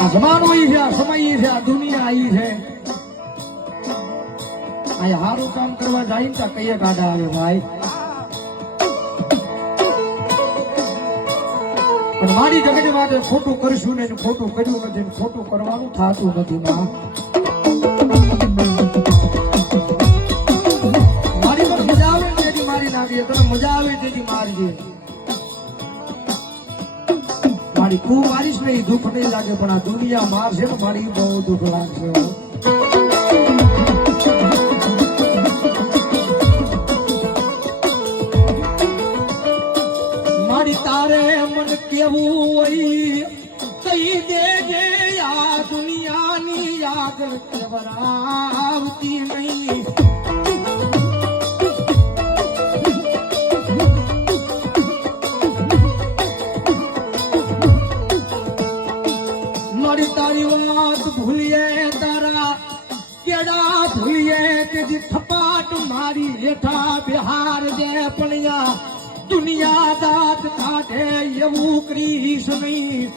આ જમાનો ઈ છે, આ સમય ઈ છે, આ દુનિયા ઈ છે. આ સારું કામ કરવા જાય ને કઈએ કાઢા આવે ભાઈ. પણ મારી જગત માટે ખોટું કરશું ને ખોટું કર્યું નથી, ખોટું કરવાનું થતું નથી. મારી પર મજા આવે તેથી મારી નાખીએ, તને મજા આવે તેથી મારજે. મારી તું મારીશ ને એ દુઃખ નહીં લાગે, પણ આ દુનિયા મારશે ને મારી બહુ દુઃખ લાગશે. મારી તારે મન કેવું હોય કઈ દેજે, આ દુનિયાની આગળ કેવરાવતી નહીં. મારી તારી વાત ભૂલીએ, તારા કેડા ભૂલીએ કે જે થપાટ મારી હેઠા બિહાર દે, પણ દુનિયા દાંત કાઢે એવું કરીશ નહીં.